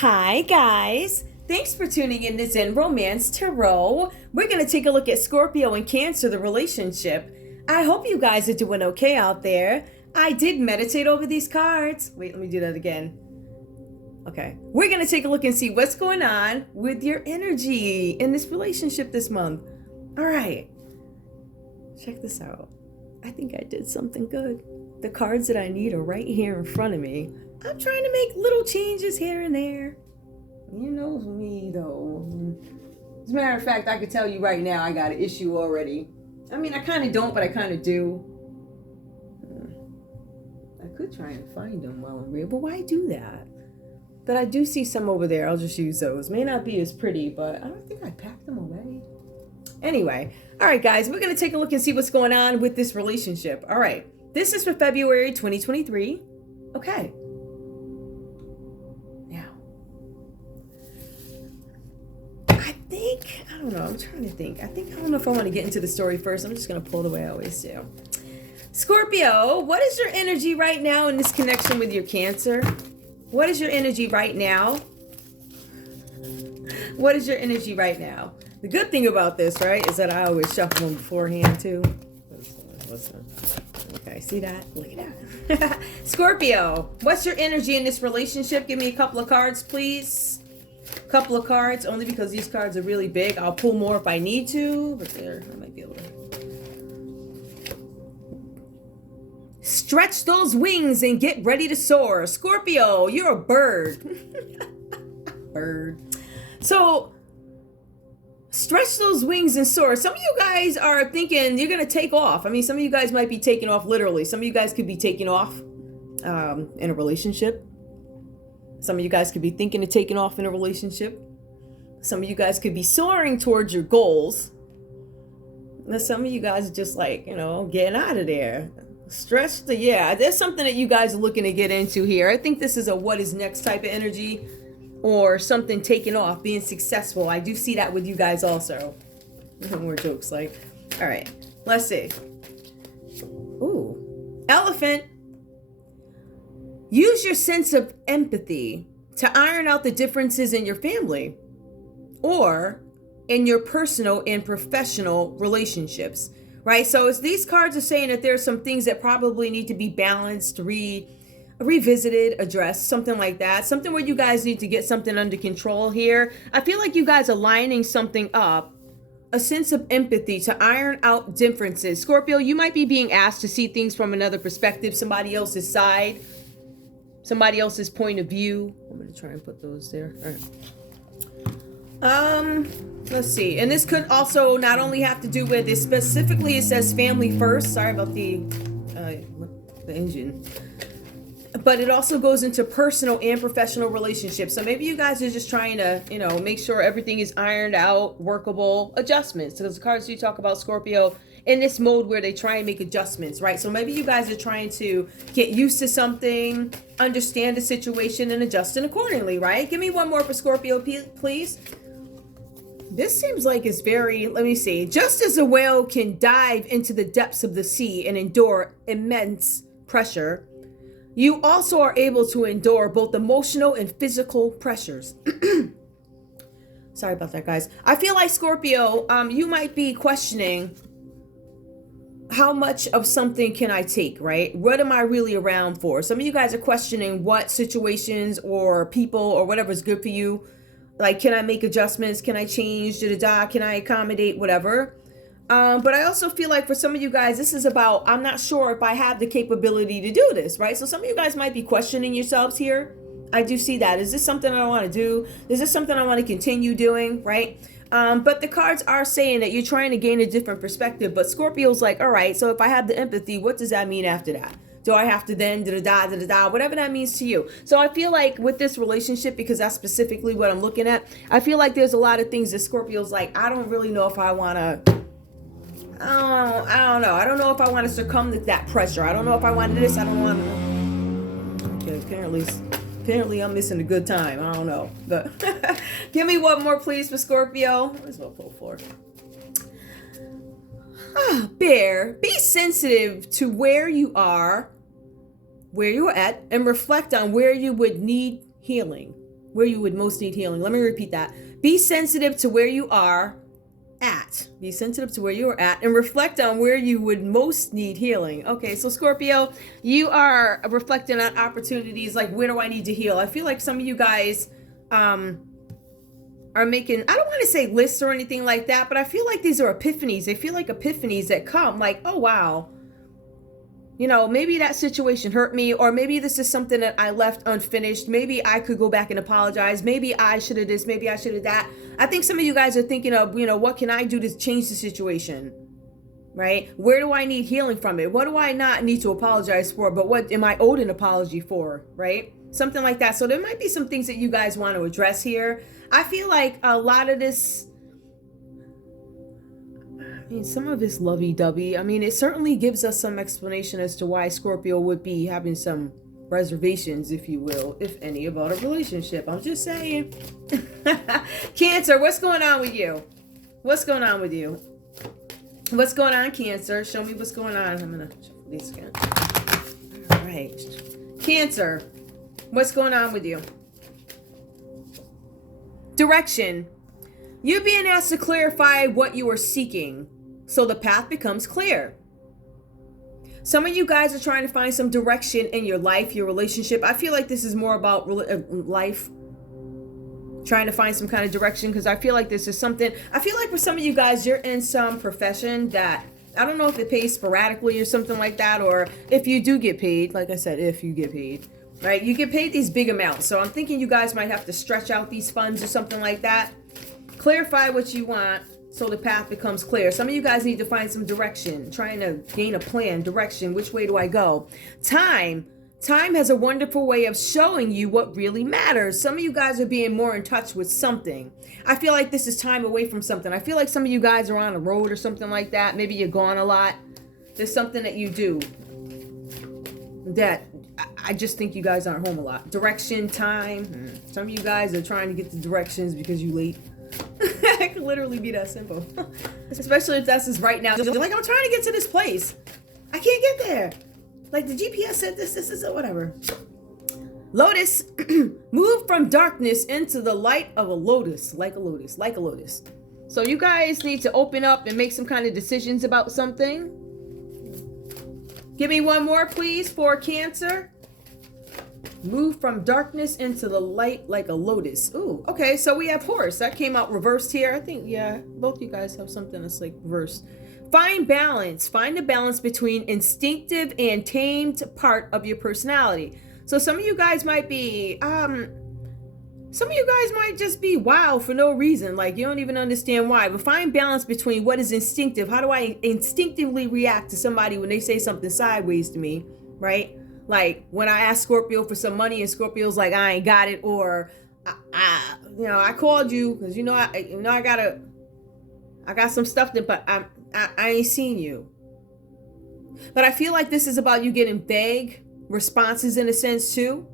Hi guys, thanks for tuning in to Zen Romance Tarot. We're going to take a look at Scorpio and Cancer, the relationship. I hope you guys are doing okay out there. I did meditate over these cards. Wait, let me do that again. Okay, we're going to take a look and see what's going on with your energy in this relationship this month. All right, check this out. I think I did something good. The cards that I need are right here in front of me. I'm trying to make little changes here and there. You know me, though. As a matter of fact, I could tell you right now I got an issue already. I mean, I kind of don't, but I kind of do. I could try and find them while I'm real, but why do that? But I do see some over there. I'll just use those. May not be as pretty, but I don't think I packed them away. Anyway, all right, guys, we're going to take a look and see what's going on with this relationship. All right, this is for February 2023. Okay. I don't know, I'm trying to think. I don't know if I want to get into the story first. I'm just going to pull the way I always do. Scorpio, what is your energy right now in this connection with your Cancer? What is your energy right now? What is your energy right now? The good thing about this, right, is that I always shuffle them beforehand, too. Listen. Okay, see that? Look at that. Scorpio, what's your energy in this relationship? Give me a couple of cards, please. Couple of cards, only because these cards are really big. I'll pull more if I need to, but there, I might be able to stretch those wings and get ready to soar. Scorpio, you're a bird. Bird. So stretch those wings and soar. Some of you guys are thinking you're gonna take off. I mean, some of you guys might be taking off literally. Some of you guys could be taking off in a relationship. Some of you guys could be thinking of taking off in a relationship. Some of you guys could be soaring towards your goals. And some of you guys are just like, getting out of there. There's something that you guys are looking to get into here. I think this is a what is next type of energy, or something taking off, being successful. I do see that with you guys also. No more jokes like. All right, let's see. Ooh, Elephant. Use your sense of empathy to iron out the differences in your family or in your personal and professional relationships, right? So as these cards are saying that there's some things that probably need to be balanced, revisited, addressed, something like that. Something where you guys need to get something under control here. I feel like you guys are lining something up. A sense of empathy to iron out differences. Scorpio, you might be being asked to see things from another perspective, somebody else's side. Somebody else's point of view. I'm going to try and put those there. All right. Let's see. And this could also not only have to do with it, specifically it says family first. Sorry about the engine. But it also goes into personal and professional relationships. So maybe you guys are just trying to, make sure everything is ironed out, workable, adjustments. Because the cards do talk about Scorpio in this mode where they try and make adjustments, right? So maybe you guys are trying to get used to something, understand the situation, and adjusting accordingly, right? Give me one more for Scorpio, please. This seems like it's very, let me see. Just as a whale can dive into the depths of the sea and endure immense pressure, you also are able to endure both emotional and physical pressures. Sorry about that, guys. I feel like Scorpio, you might be questioning, how much of something can I take, right? What am I really around for? Some of you guys are questioning what situations or people or whatever is good for you. Like, can I make adjustments? Can I change? Can I accommodate? Whatever. But I also feel like for some of you guys, this is about, I'm not sure if I have the capability to do this, right? So some of you guys might be questioning yourselves here. I do see that. Is this something I want to do? Is this something I want to continue doing, right? But the cards are saying that you're trying to gain a different perspective. But Scorpio's like, all right, so if I have the empathy, what does that mean after that? Do I have to then whatever that means to you? So I feel like with this relationship, because that's specifically what I'm looking at, I feel like there's a lot of things that Scorpio's like, I don't really know if I want to, I don't know. I don't know if I want to succumb to that pressure. I don't know if I want this. I don't want to. Okay, apparently I'm missing a good time. I don't know. But give me one more, please, for Scorpio. Might as well pull four. Bear, be sensitive to where you are, where you're at, and reflect on where you would need healing. where you would most need healing. Let me repeat that. Be sensitive to where you are at. Be sensitive to where you are at and reflect on where you would most need healing. Okay, so Scorpio, you are reflecting on opportunities like, where do I need to heal? I feel like some of you guys are making, I don't want to say lists or anything like that, but I feel like these are epiphanies. They feel like epiphanies that come like, oh wow, you know, maybe that situation hurt me, or maybe this is something that I left unfinished. Maybe I could go back and apologize. Maybe I should have this, maybe I should have that. I think some of you guys are thinking of, you know, what can I do to change the situation, right? Where do I need healing from it? What do I not need to apologize for, but what am I owed an apology for, right? Something like that. So there might be some things that you guys want to address here. I feel like a lot of this, I mean, some of it's lovey-dovey. I mean, it certainly gives us some explanation as to why Scorpio would be having some reservations, if you will, if any, about a relationship. I'm just saying. Cancer, what's going on with you? What's going on with you? What's going on, Cancer? Show me what's going on. I'm going to shuffle these again. All right. Cancer, what's going on with you? Direction. You're being asked to clarify what you are seeking, so the path becomes clear. Some of you guys are trying to find some direction in your life, your relationship. I feel like this is more about life, trying to find some kind of direction, because I feel like this is something, I feel like for some of you guys, you're in some profession that, I don't know if it pays sporadically or something like that, or if you do get paid, like I said, if you get paid, right? You get paid these big amounts. So I'm thinking you guys might have to stretch out these funds or something like that. Clarify what you want so the path becomes clear. Some of you guys need to find some direction, trying to gain a plan, direction. Which way do I go? Time has a wonderful way of showing you what really matters. Some of you guys are being more in touch with something. I feel like this is time away from something. I feel like some of you guys are on a road or something like that. Maybe you're gone a lot. There's something that you do that I just think you guys aren't home a lot. Direction, time. Some of you guys are trying to get the directions because you're late. It could literally be that simple. Especially if that's just right now. You're like, I'm trying to get to this place. I can't get there. Like the GPS said this, or whatever. Lotus, move from darkness into the light of a lotus. Like a lotus. So you guys need to open up and make some kind of decisions about something. Give me one more, please, for Cancer. Move from darkness into the light like a lotus. Ooh, okay, so we have horse. That came out reversed here. I think, yeah, both you guys have something that's like reversed. Find balance. Find the balance between instinctive and tamed part of your personality. So some of you guys might be, just be wild for no reason. Like you don't even understand why. But find balance between what is instinctive. How do I instinctively react to somebody when they say something sideways to me, right? Like when I asked Scorpio for some money and Scorpio's like, I ain't got it, or I called you because I got some stuff that, but I ain't seen you. But I feel like this is about you getting vague responses in a sense too.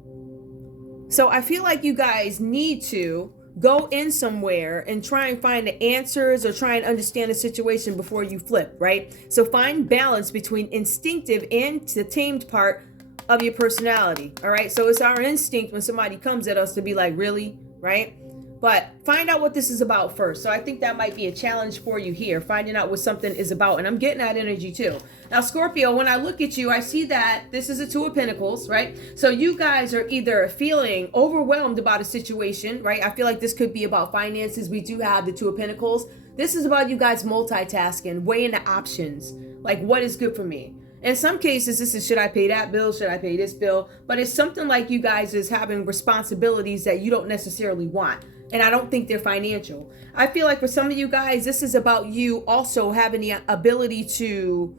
So I feel like you guys need to go in somewhere and try and find the answers or try and understand the situation before you flip, right? So find balance between instinctive and the tamed part of your personality. All right. So it's our instinct when somebody comes at us to be like, really? Right. But find out what this is about first. So I think that might be a challenge for you here, finding out what something is about. And I'm getting that energy too. Now, Scorpio, when I look at you, I see that this is a Two of Pentacles, right? So you guys are either feeling overwhelmed about a situation, right? I feel like this could be about finances. We do have the Two of Pentacles. This is about you guys multitasking, weighing the options. Like, what is good for me? In some cases, this is, should I pay that bill? Should I pay this bill? But it's something like you guys is having responsibilities that you don't necessarily want. And I don't think they're financial. I feel like for some of you guys, this is about you also having the ability to,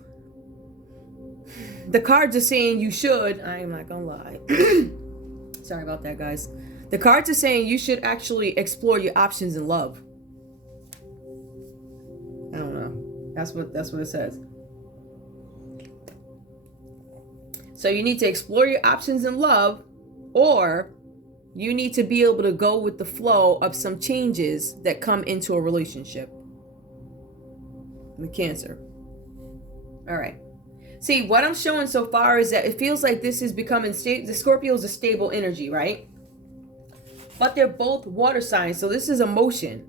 the cards are saying you should, I am not gonna lie. Sorry about that, guys. The cards are saying you should actually explore your options in love. I don't know. That's what it says. So you need to explore your options in love, or you need to be able to go with the flow of some changes that come into a relationship. The Cancer. All right. See, what I'm showing so far is that it feels like this is becoming stable. The Scorpio is a stable energy, right? but they're both water signs. So this is emotion,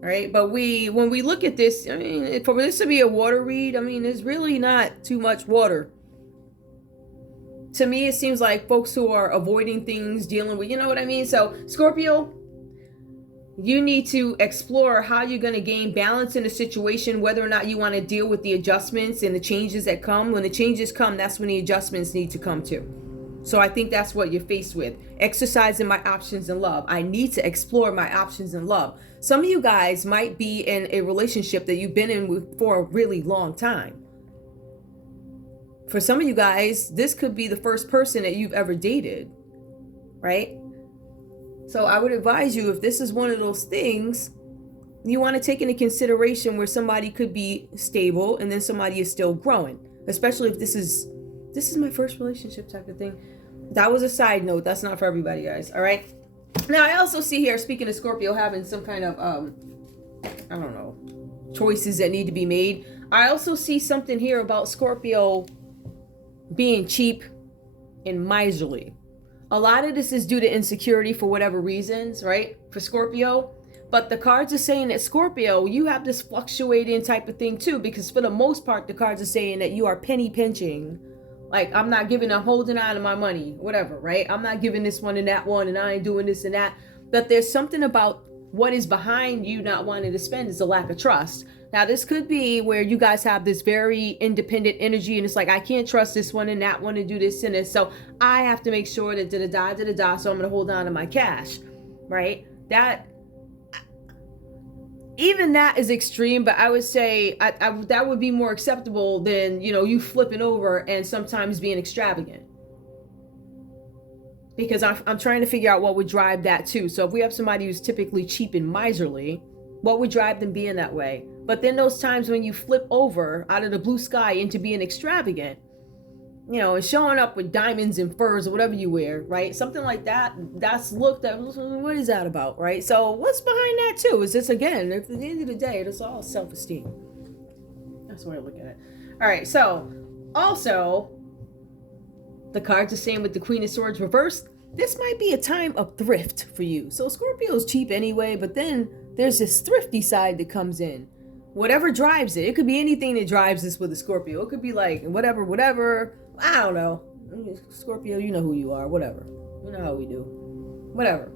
right? But when we look at this, I mean, for this to be a water read, I mean, there's really not too much water. To me, it seems like folks who are avoiding things, dealing with, you know what I mean? So Scorpio, you need to explore how you're going to gain balance in a situation, whether or not you want to deal with the adjustments and the changes that come. When the changes come, that's when the adjustments need to come too. So I think that's what you're faced with. Exercising my options in love. I need to explore my options in love. Some of you guys might be in a relationship that you've been in for a really long time. For some of you guys, this could be the first person that you've ever dated, right? So I would advise you, if this is one of those things, you want to take into consideration where somebody could be stable and then somebody is still growing, especially if this is my first relationship type of thing. That was a side note. That's not for everybody, guys. All right. Now, I also see here, speaking of Scorpio, having some kind of, I don't know, choices that need to be made. I also see something here about Scorpio being cheap and miserly. A lot of this is due to insecurity for whatever reasons, right? For Scorpio. But the cards are saying that Scorpio, you have this fluctuating type of thing too, because for the most part, the cards are saying that you are penny pinching. Like, I'm not holding on to my money, whatever, right? I'm not giving this one and that one, and I ain't doing this and that. But there's something about what is behind you not wanting to spend is a lack of trust. Now, this could be where you guys have this very independent energy, and it's like, I can't trust this one and that one to do this and this. So I have to make sure that da-da-da, so I'm going to hold on to my cash, right? Even that is extreme, but I would say that would be more acceptable than, you flipping over and sometimes being extravagant. Because I'm trying to figure out what would drive that too. So if we have somebody who's typically cheap and miserly, what would drive them being that way? But then those times when you flip over out of the blue sky into being extravagant, and showing up with diamonds and furs or whatever you wear, right? Something like that, what is that about, right? So what's behind that too? Is this, again, at the end of the day, it's all self-esteem. That's the way I look at it. All right, so also, the cards are saying with the Queen of Swords reversed, this might be a time of thrift for you. So Scorpio's cheap anyway, but then there's this thrifty side that comes in. Whatever drives it. It could be anything that drives this with a Scorpio. It could be like whatever. I don't know. Scorpio, you know who you are. Whatever. You know how we do. Whatever.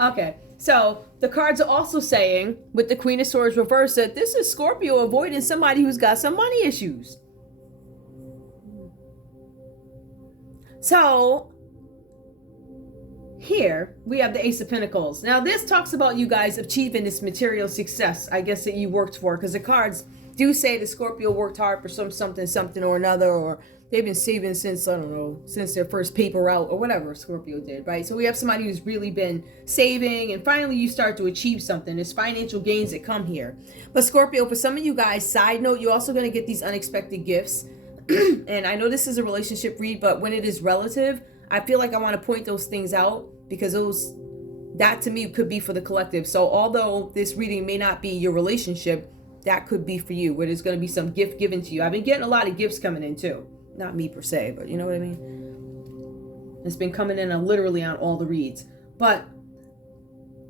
Okay. So the cards are also saying with the Queen of Swords reversed that this is Scorpio avoiding somebody who's got some money issues. So here we have the Ace of Pentacles. Now this talks about you guys achieving this material success, I guess, that you worked for, because the cards do say that Scorpio worked hard for something or another, or they've been saving since, I don't know, since their first paper route or whatever Scorpio did, right? So we have somebody who's really been saving, and finally you start to achieve something. There's financial gains that come here. But Scorpio, for some of you guys, side note, you're also going to get these unexpected gifts. And I know this is a relationship read, but when it is relative, I feel like I want to point those things out, because that to me could be for the collective. So although this reading may not be your relationship, that could be for you, where there's going to be some gift given to you. I've been getting a lot of gifts coming in too. Not me per se, but you know what I mean? It's been coming in literally on all the reads. But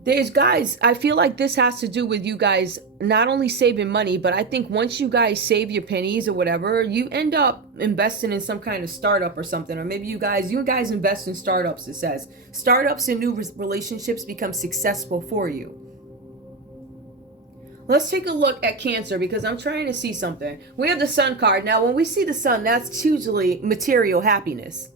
there's guys, I feel like this has to do with you guys not only saving money, but I think once you guys save your pennies or whatever, you end up investing in some kind of startup or something. Or maybe you guys invest in startups, it says. Startups and new relationships become successful for you. Let's take a look at Cancer, because I'm trying to see something. We have the Sun card. Now, when we see the Sun, that's usually material happiness.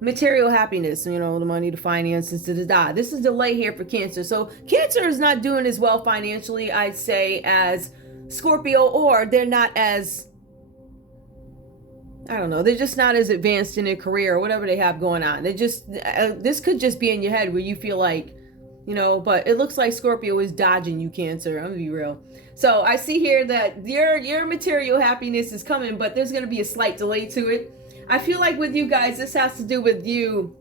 Material happiness, the money, the finances, This is delay here for Cancer. So Cancer is not doing as well financially, I'd say, as Scorpio, or they're not as, I don't know, they're just not as advanced in their career or whatever they have going on. They just, this could just be in your head where you feel like, but it looks like Scorpio is dodging you, Cancer. I'm gonna be real. So I see here that your material happiness is coming, but there's gonna be a slight delay to it. I feel like with you guys, this has to do with you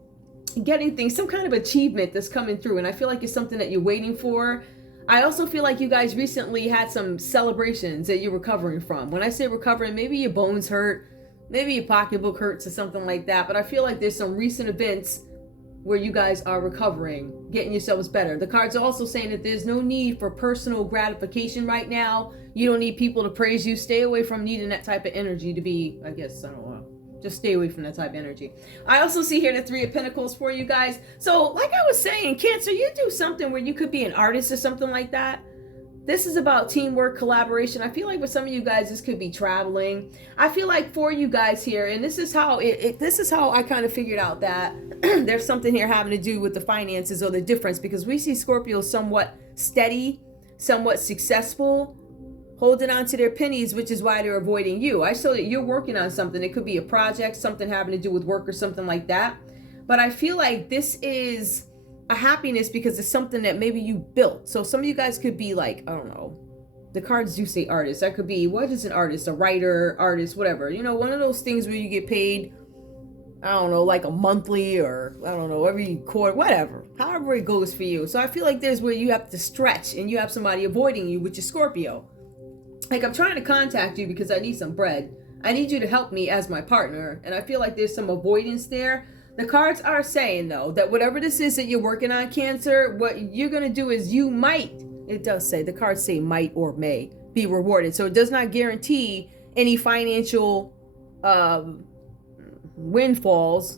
getting things, some kind of achievement that's coming through. And I feel like it's something that you're waiting for. I also feel like you guys recently had some celebrations that you're recovering from. When I say recovering, maybe your bones hurt, maybe your pocketbook hurts or something like that. But I feel like there's some recent events where you guys are recovering, getting yourselves better. The cards are also saying that there's no need for personal gratification right now. You don't need people to praise you. Stay away from needing that type of energy to be, I guess, I don't know. Just stay away from that type of energy. I also see here the Three of Pentacles for you guys. So like I was saying, Cancer, you do something where you could be an artist or something like that. This is about teamwork, collaboration. I feel like with some of you guys, this could be traveling. I feel like for you guys here, and this is how this is how I kind of figured out that there's something here having to do with the finances or the difference, because we see Scorpio somewhat steady, somewhat successful, holding on to their pennies, which is why they're avoiding you. I saw that you're working on something. It could be a project, something having to do with work or something like that. But I feel like this is a happiness because it's something that maybe you built. So some of you guys could be like, I don't know, the cards do say artist. That could be, what is an artist? A writer, artist, whatever. You know, one of those things where you get paid, I don't know, like a monthly or I don't know, every quarter, whatever, however it goes for you. So I feel like there's where you have to stretch and you have somebody avoiding you, which is Scorpio. Like, I'm trying to contact you because I need some bread. I need you to help me as my partner. And I feel like there's some avoidance there. The cards are saying, though, that whatever this is that you're working on, Cancer, what you're going to do is you might, it does say, the cards say might or may be rewarded. So it does not guarantee any financial windfalls.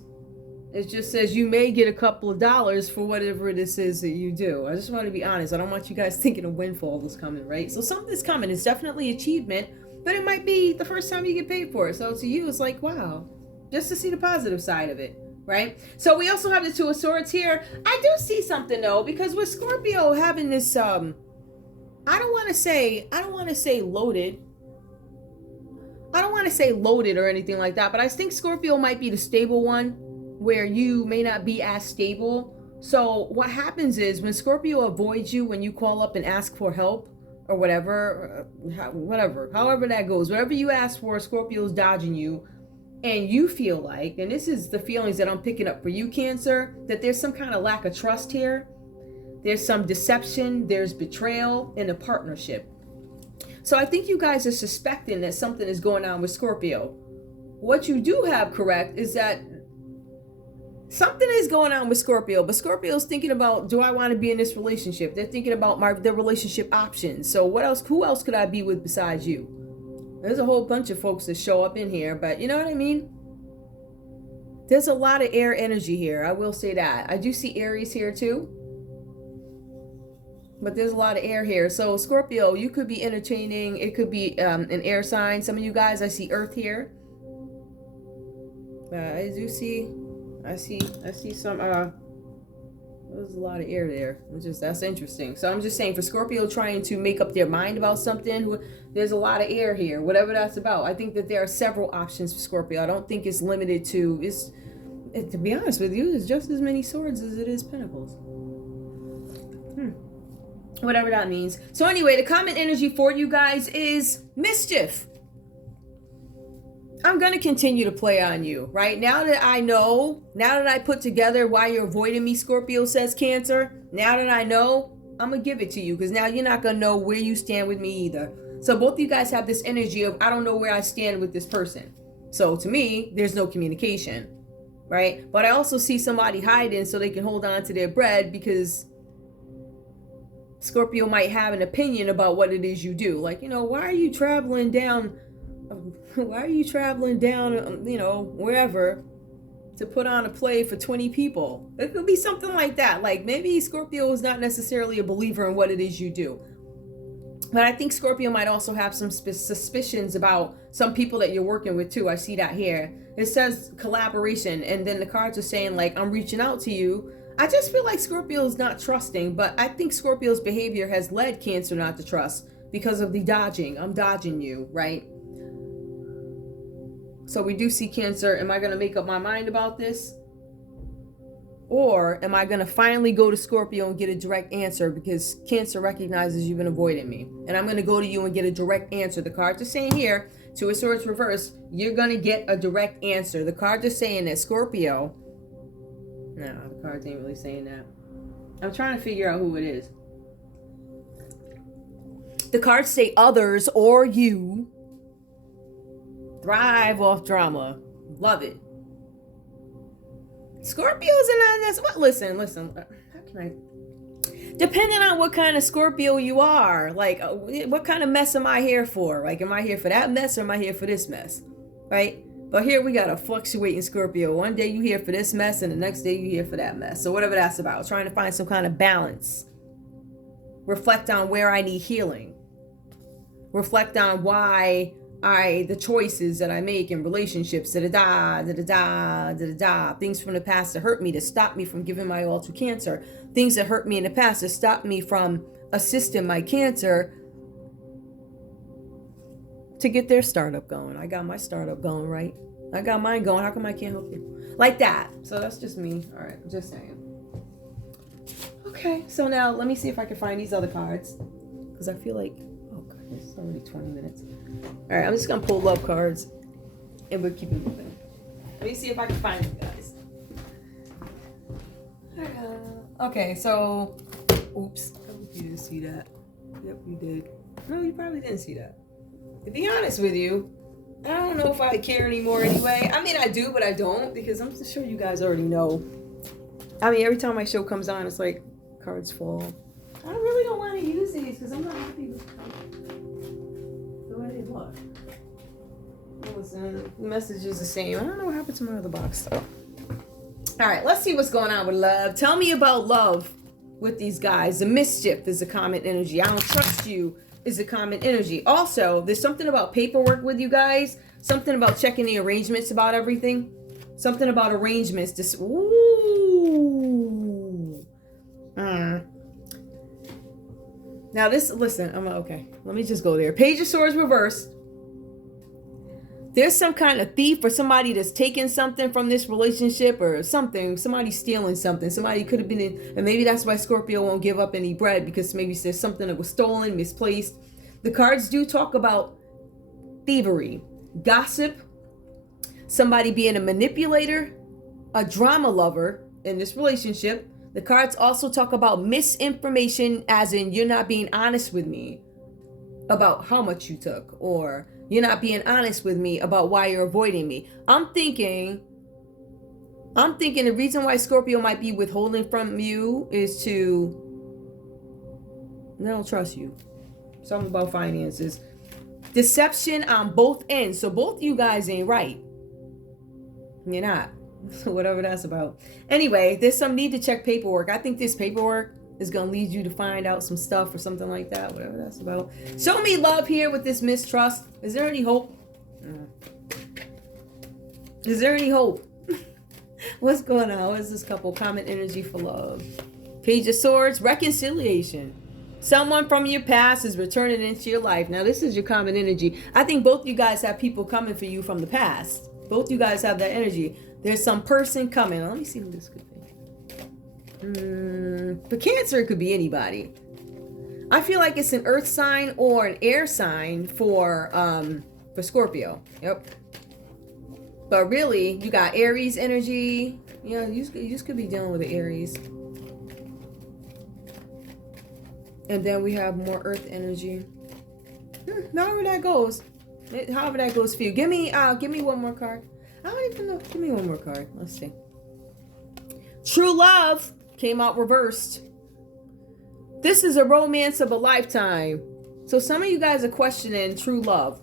It just says you may get a couple of dollars for whatever this is that you do. I just want to be honest. I don't want you guys thinking a windfall is coming, right? So something's coming. It's definitely achievement, but it might be the first time you get paid for it. So to you, it's like, wow, just to see the positive side of it. Right? So we also have the Two of Swords here. I do see something though, because with Scorpio having this, I don't want to say loaded. I don't want to say loaded or anything like that, but I think Scorpio might be the stable one where you may not be as stable. So what happens is when Scorpio avoids you, when you call up and ask for help or whatever, however that goes, whatever you ask for, Scorpio's dodging you. And you feel like, and this is the feelings that I'm picking up for you, Cancer, that there's some kind of lack of trust here. There's some deception. There's betrayal in a partnership. So I think you guys are suspecting that something is going on with Scorpio. What you do have correct is that something is going on with Scorpio, but Scorpio's thinking about, do I want to be in this relationship? They're thinking about their relationship options. So what else, who else could I be with besides you? There's a whole bunch of folks that show up in here, but you know what I mean? There's a lot of air energy here. I will say that. I do see Aries here too. But there's a lot of air here. So Scorpio, you could be entertaining. It could be an air sign. Some of you guys, I see Earth here. I see some, there's a lot of air there, that's interesting. So I'm just saying, for Scorpio trying to make up their mind about something, there's a lot of air here, whatever that's about. I think that there are several options for Scorpio. I don't think it's limited to, to be honest with you, it's just as many swords as it is pentacles. Whatever that means. So anyway, the common energy for you guys is mischief. I'm going to continue to play on you, right? Now that I put together why you're avoiding me, Scorpio, says Cancer. Now that I know, I'm going to give it to you, because now you're not going to know where you stand with me either. So both of you guys have this energy of, I don't know where I stand with this person. So to me, there's no communication, right? But I also see somebody hiding so they can hold on to their bread, because Scorpio might have an opinion about what it is you do. Like, why are you traveling down, wherever to put on a play for 20 people? It could be something like that. Like, maybe Scorpio is not necessarily a believer in what it is you do. But I think Scorpio might also have some suspicions about some people that you're working with too. I see that here. It says collaboration, and then the cards are saying, like, I'm reaching out to you. I just feel like Scorpio is not trusting, but I think Scorpio's behavior has led Cancer not to trust because of the dodging. I'm dodging you, right? So we do see Cancer. Am I going to make up my mind about this? Or am I going to finally go to Scorpio and get a direct answer, because Cancer recognizes you've been avoiding me? And I'm going to go to you and get a direct answer. The cards are saying here, Two of Swords reverse, you're going to get a direct answer. The cards are saying that Scorpio... No, the cards ain't really saying that. I'm trying to figure out who it is. The cards say others or you thrive off drama. Love it. Scorpios are not that's what listen. How can I depending on what kind of Scorpio you are, like what kind of mess am I here for? Like, am I here for that mess or am I here for this mess? Right? But here we got a fluctuating Scorpio. One day you here for this mess and the next day you here for that mess. So whatever that's about, trying to find some kind of balance. Reflect on where I need healing. Reflect on why the choices that I make in relationships, things from the past that hurt me, to stop me from giving my all to Cancer, things that hurt me in the past to stop me from assisting my Cancer to get their startup going. I got my startup going, right? I got mine going. How come I can't help you? Like that. So that's just me. All right, just saying. Okay, so now let me see if I can find these other cards, because I feel like, oh goodness, it's already 20 minutes. All right, I'm just gonna pull love cards and we'll keep it moving. Let me see if I can find them, guys. Okay, so, oops, I hope you didn't see that. Yep, you did. No, you probably didn't see that. To be honest with you, I don't know if I care anymore anyway. I mean, I do, but I don't, because I'm sure you guys already know. I mean, every time my show comes on, it's like cards fall. I really don't want to use these because I'm not happy with the way they look. Listen, the message is the same. I don't know what happened to my other box though. All right, let's see what's going on with love. Tell me about love with these guys. The mischief is a common energy. I don't trust you is a common energy. Also, there's something about paperwork with you guys. Something about checking the arrangements about everything. Something about arrangements. Now this, listen, okay. Let me just go there. Page of Swords reversed. There's some kind of thief or somebody that's taking something from this relationship or something. Somebody stealing something. Somebody could have been in, and maybe that's why Scorpio won't give up any bread, because maybe there's something that was stolen, misplaced. The cards do talk about thievery, gossip, somebody being a manipulator, a drama lover in this relationship. The cards also talk about misinformation, as in you're not being honest with me about how much you took, or you're not being honest with me about why you're avoiding me. I'm thinking the reason why Scorpio might be withholding from you is they don't trust you. Something about finances. Deception on both ends. So both you guys ain't right. You're not. So whatever that's about. Anyway, there's some need to check paperwork. I think this paperwork is going to lead you to find out some stuff or something like that. Whatever that's about. Show me love here with this mistrust. Is there any hope? Is there any hope? What's going on? What is this couple? Common energy for love. Page of Swords. Reconciliation. Someone from your past is returning into your life. Now, this is your common energy. I think both you guys have people coming for you from the past. Both you guys have that energy. There's some person coming. Let me see who this could be. For Cancer, it could be anybody. I feel like it's an earth sign or an air sign for Scorpio. Yep. But really, you got Aries energy. You know, you just could be dealing with the Aries. And then we have more earth energy. However that goes. However that goes for you. Give me one more card. I don't even know. Give me one more card. Let's see. True love came out reversed. This is a romance of a lifetime. So some of you guys are questioning true love.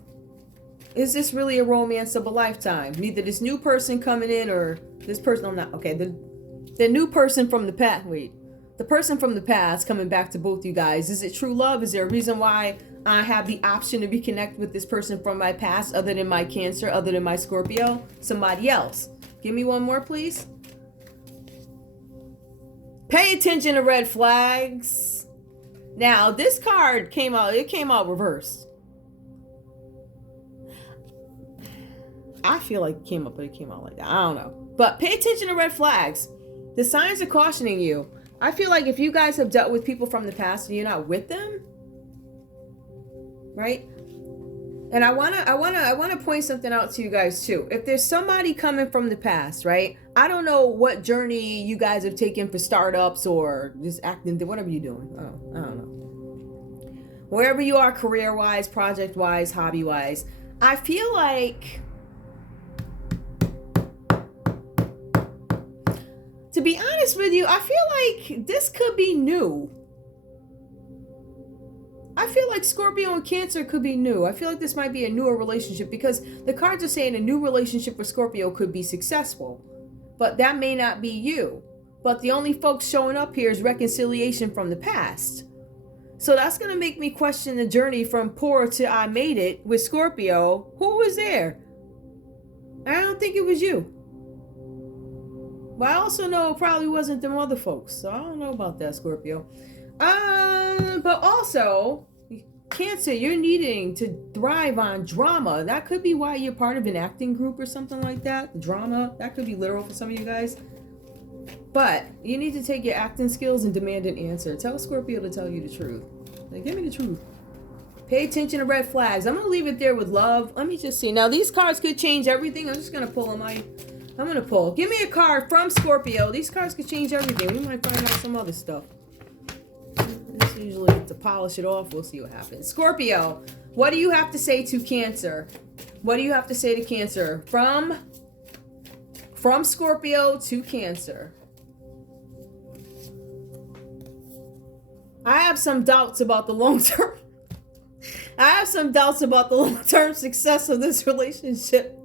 Is this really a romance of a lifetime? Neither this new person coming in or this person. I'm not. Okay. The new person from the past. Wait. The person from the past coming back to both you guys. Is it true love? Is there a reason why I have the option to reconnect with this person from my past, other than my Cancer, other than my Scorpio? Somebody else. Give me one more, please. Pay attention to red flags. Now, this card came out reversed. I feel like it came up, but it came out like that. I don't know. But pay attention to red flags. The signs are cautioning you. I feel like if you guys have dealt with people from the past and you're not with them, right? And I wanna point something out to you guys too. If there's somebody coming from the past, right? I don't know what journey you guys have taken for startups or just acting, whatever you're doing. I don't know. Wherever you are, career-wise, project-wise, hobby-wise, I feel like be honest with you, I feel like this could be new. I feel like Scorpio and Cancer could be new. I feel like this might be a newer relationship because the cards are saying a new relationship for Scorpio could be successful. But that may not be you. But the only folks showing up here is reconciliation from the past. So that's going to make me question the journey from poor to I made it with Scorpio. Who was there? I don't think it was you. But I also know it probably wasn't them other folks. So I don't know about that, Scorpio. But also, Cancer, you're needing to thrive on drama. That could be why you're part of an acting group or something like that. Drama, that could be literal for some of you guys. But you need to take your acting skills and demand an answer. Tell Scorpio to tell you the truth. Like, give me the truth. Pay attention to red flags. I'm going to leave it there with love. Let me just see. Now, these cards could change everything. I'm just going to pull them. I'm going to pull. Give me a card from Scorpio. These cards could change everything. We might find out some other stuff. This usually to polish it off. We'll see what happens. Scorpio, what do you have to say to Cancer? What do you have to say to Cancer? From Scorpio to Cancer. I have some doubts about the long-term. I have some doubts about the long-term success of this relationship.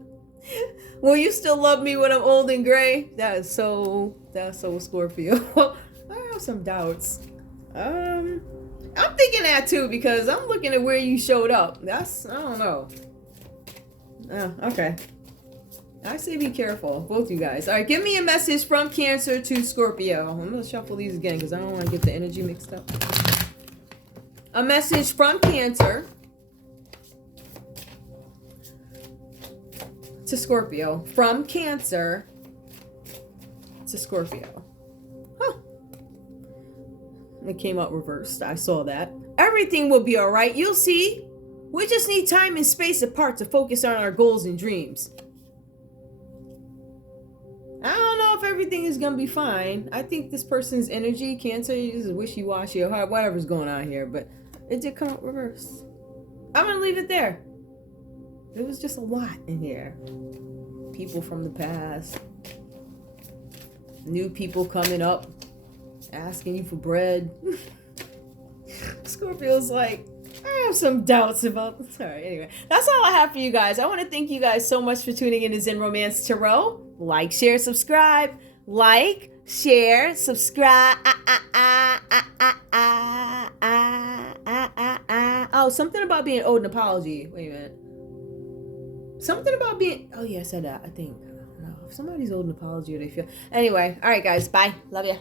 Will you still love me when I'm old and gray? That's so Scorpio. I have some doubts. I'm thinking that too because I'm looking at where you showed up. I don't know. Okay. I say be careful, both you guys. All right, give me a message from Cancer to Scorpio. I'm going to shuffle these again because I don't want to get the energy mixed up. A message from Cancer to Scorpio. From Cancer to Scorpio. Huh. It came out reversed. I saw that. Everything will be all right. You'll see. We just need time and space apart to focus on our goals and dreams. I don't know if everything is going to be fine. I think this person's energy, Cancer, is wishy-washy or whatever's going on here, but it did come out reverse. I'm going to leave it there. There was just a lot in here. People from the past. New people coming up. Asking you for bread. Scorpio's like, I have some doubts about... Sorry, anyway. That's all I have for you guys. I want to thank you guys so much for tuning in to Zen Romance Tarot. Like, share, subscribe. Like, share, subscribe. Oh, something about being owed an apology. Wait a minute. Something about being... Oh, yeah, I said that. I think. I don't know. If somebody's owed an apology or they feel... Anyway. All right, guys. Bye. Love ya.